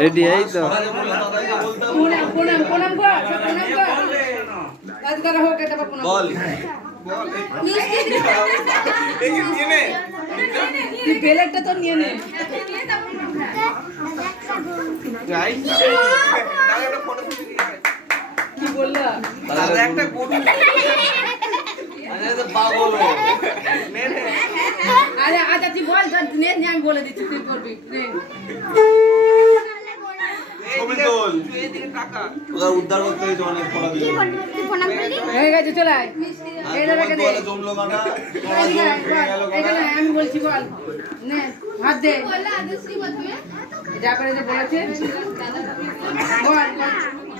Ready এই তো বল বেলেটটা তো নিয়ে নে কি বললা দাদা একটা কোটি আরে তো পাগল আরে আচ্ছা তুই বল নে নে আমি বলে দিচ্ছি তুই করবি নে ছবি তোল তুই এদিকে টাকা ওরা উদ্ধার করতে হইছে অনেক পড়া দিল হয়ে গেছে চলে আয় এই দাদাকে দে জমলো কাটা এখানে আমি বলছি বল নে হাত দে বললা আদর্শী প্রথমে যা করে যে বলেছে বল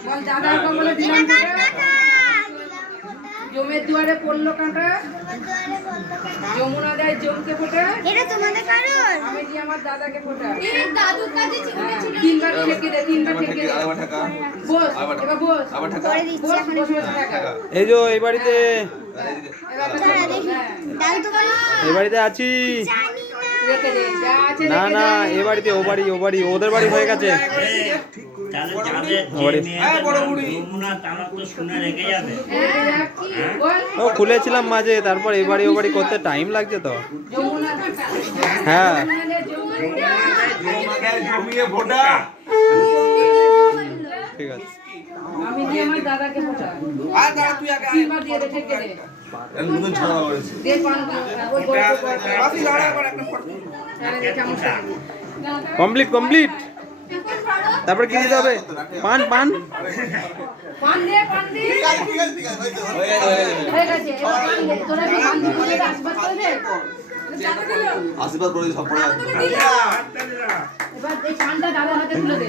বল দাদা বলে দিলাম জমের দুয়ারে পড়লো কাঁটা যমুনা দেয় জমকে ফোঁটা এটা তোমাদের কারণ আমি দি আমার দাদাকে ফোঁটা এর দাদুর কাছে ছিল তিনবার ঠেকে দে তিনবার ঠেকে দে আবার টাকা বস এবার বস আবার টাকা করে দিচ্ছি বস এখন বস টাকা এই যে এই বাড়িতে দাদু তো বলে এই বাড়িতে আছি জানি না রেখে দে যা আছে না রেখে না দে এই বাড়িতে ও বাড়ি ওদের বাড়ি হয়ে গেছে বল ও খুলেছিলাম মাঝে তারপর এই বাড়ি ও বাড়ি করতে টাইম লাগছে তো যমুনা হ্যাঁ জমিয়ে ফোটা ঠিক আছে আমি দি আমার দাদাকে ফোঁটা আর দাদা তুই আগে তিনবার দিয়ে দে ঠেকে দে নতুন ছড়া করেছে দে পান ওই বড় রাতি দাঁড়া করে একটা ফটো কমপ্লিট তারপর কি দিতে হবে পান পান দে ঠিক আছে হয়ে গেছে এবার পান দে তোরা কি পান দিয়ে আশীর্বাদ করে দে আশীর্বাদ করে সব পড়া এবার এই পানটা দাদার হাতে তুলে দে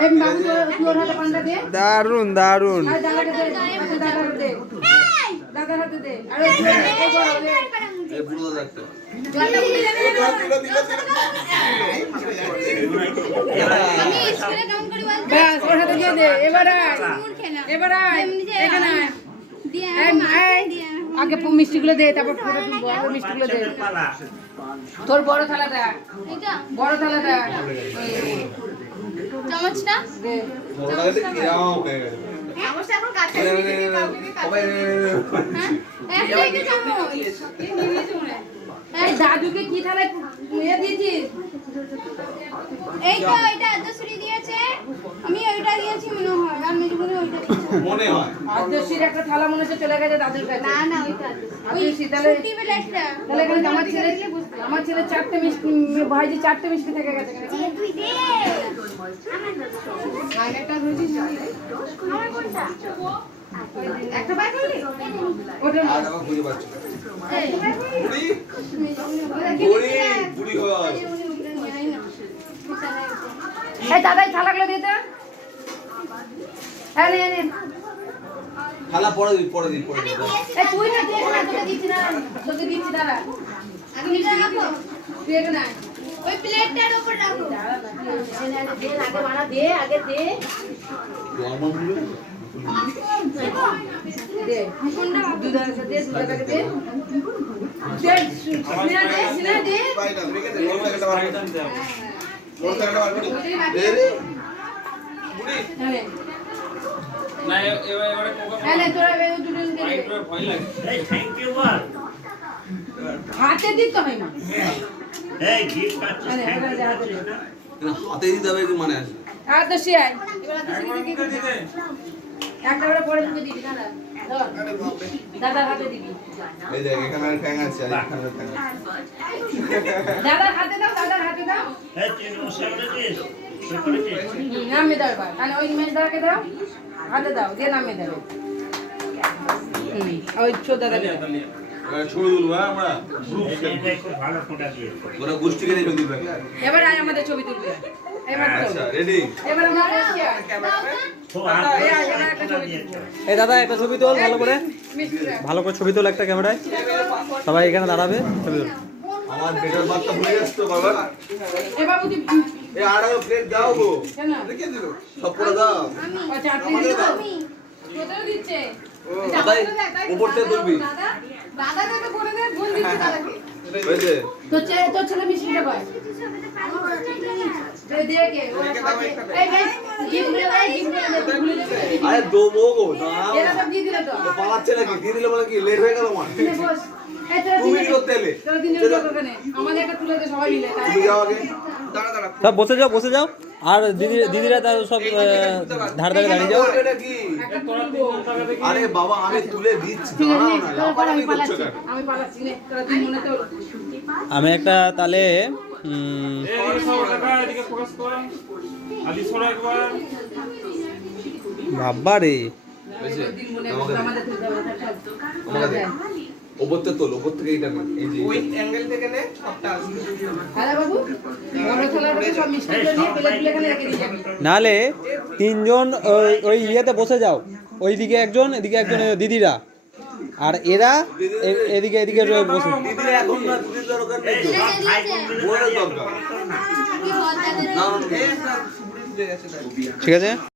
এই বাবু তোর হাতে পানটা দে দারুন আর দাদাকে দে দাদাকে দে দাদার হাতে দে আরে এই বড় দে এই পুরো দাদা একটা আমি স্কুলে কাম করি বল ব্যাস ওর হাতে দিয়ে দে এবার আয় এখানে আয় দিয়ে আগে মিষ্টিগুলো দে তারপর ফটো তুলবো আগে মিষ্টিগুলো দে তোর বড় থালাটা এটা চামচটা দে মোটা গেছে কিরাম হয়ে গেছে চামচটা এখন কাছে সবাই একটা চামচ এই দাদুকে কি থালায় নিয়ে দিয়েছিস এই তো এটা আদর্শী দিয়েছে আমি ওইটা দিয়েছি মনে হয় আর মেজুগুলো ওইটা মনে হয় আদর্শীর একটা থালা মনে হচ্ছে চলে গেছে দাদুর কাছে না না ওইটা আদর্শী তাহলে ছুটি বেলাটা তাহলে এখানে আমার ছেলে চারটে মিষ্টি ভাইজি চারটে মিষ্টি থেকে গেছে তুই দে আগেরটা রয়েছিস আমার কোনটা একটা বাই করলি ওটা আর আমার খুঁজে পাচ্ছি না এই বুড়ি বুড়ি হয় এই দাদাই থালাগুলো দিয়ে দে আরে আরে খালা পড়ে দি এই তুই না দেখ না তোকে দিচ্ছি দাঁড়া আগে নিচে রাখো তুই এখানে আয় ওই প্লেটটার উপর রাখো আগে দে দে দুধারকে দে দুধারকে দে সিনা দে বাইটা রেখে দে ওর একটা বার করে দে ওর একটা বার করে দে রে বুড়ি হ্যাঁ না এবারে কোকা হ্যাঁ তোরা দুটো দে মাইক্রোওয়েভ ভয় লাগে এই থ্যাংক ইউ বল হাতে দিতে হয় না এই গিফট পাচ্ছিস আরে থ্যাংক আরে ইউ হাতে পাচ্ছিস না হাতে দিতে হবে কি মানে আছে আর দশি আয় এবার দশি দিতে একটা করে পরে দিতে দিবি দাদা ধর দাদার হাতে দিবি এই দেখ এখানে ঠ্যাং আছে আর এখানে ঠ্যাং আছে দাদার হাতে দাও এই তুই নমস্কার করেছিস তুই করেছিস নামে দাও এবার তাহলে ওই মেয়ে দাদাকে দাও হাতে দাও দিয়ে নামে দাও ওই ছোট দাদাকে দাও এবার ছবি তুলবো আমরা গ্রুপ এটা খুব ভালো ফোঁটা দিয়েছে ওরা গোষ্ঠীকে নিয়ে ছবি তুলবে এবার আয় আমাদের ছবি তুলবে এবার আচ্ছা তোল রেডি এবার আমরা বসি আয় খুব ভালো ফোঁটা দিয়েছে এই দাদা একটা ছবি তোল ভালো করে মিষ্টি ভালো করে ছবি তোল একটা ক্যামেরায় সবাই এখানে দাঁড়াবে ছবি তোল আমার বেটার বাচ্চা ভুলে যাচ্ছে তো বাবা এ বাবু তুই এই আর একটা প্লেট দাও গো কেন রেখে দিল সব পড়ে দাও ও চাটনি দিতে আমি কোথাও দিচ্ছে ও ভাই উপর থেকে তুলবি দাদা দাদা দেবে করে দে বোন দিচ্ছে দাদাকে হয়েছে? তোর ছেলে মিষ্টিটা পায় দেখে আরে দেবো গো, দাঁড়াও। এরা সব দিয়ে দিলে তো পালাচ্ছে নাকি? দিয়ে দিলে মানে কি লেট হয়ে গেল আমার? বস এই তোরা তুমি কি করতে এলে? তোরা দিনের দোকানে আমাদের একটা তুলে দে সবাই মিলে তুমি যাও আগে। সব বসে যাও আর দিদিরা তার সব ধার ধারে দাঁড়িয়ে যাও। এটা কি? আরে বাবা আমি তুলে দিচ্ছি, দাঁড়াও না, লাফালাফি করছো কেন? আমি পালাচ্ছি না তোরা দিন মনে তো আমি একটা তাহলে এদিকে সব টাকা এদিকে ফোকাস কর আদি সরা একবার বাবা রে হয়েছে? দিন মনে আমাকে দে। আমাদের তুলতে হবে আমাকে দে। ওপর থেকে তোল, ওপর থেকে এইটা নে, এই যে ওই অ্যাঙ্গেল থেকে নে সবটা আসবে। হ্যালো বাবু বড় থালার মধ্যে সব মিষ্টিগুলো নিয়ে প্লেটগুলো এখানে রেখে দিয়ে যাবি নালে তিনজন ওই ইয়েতে বসে যাও, ওইদিকে একজন এদিকে একজন দিদিরা, আর এরা এদিকে বসে। দিদির এখন না, দিদির দরকার নেই তো। বউয়ের দরকার। কি বল দাদা না, না, না। এ সব সুবিধা হয়ে গেছে তাই। ঠিক আছে।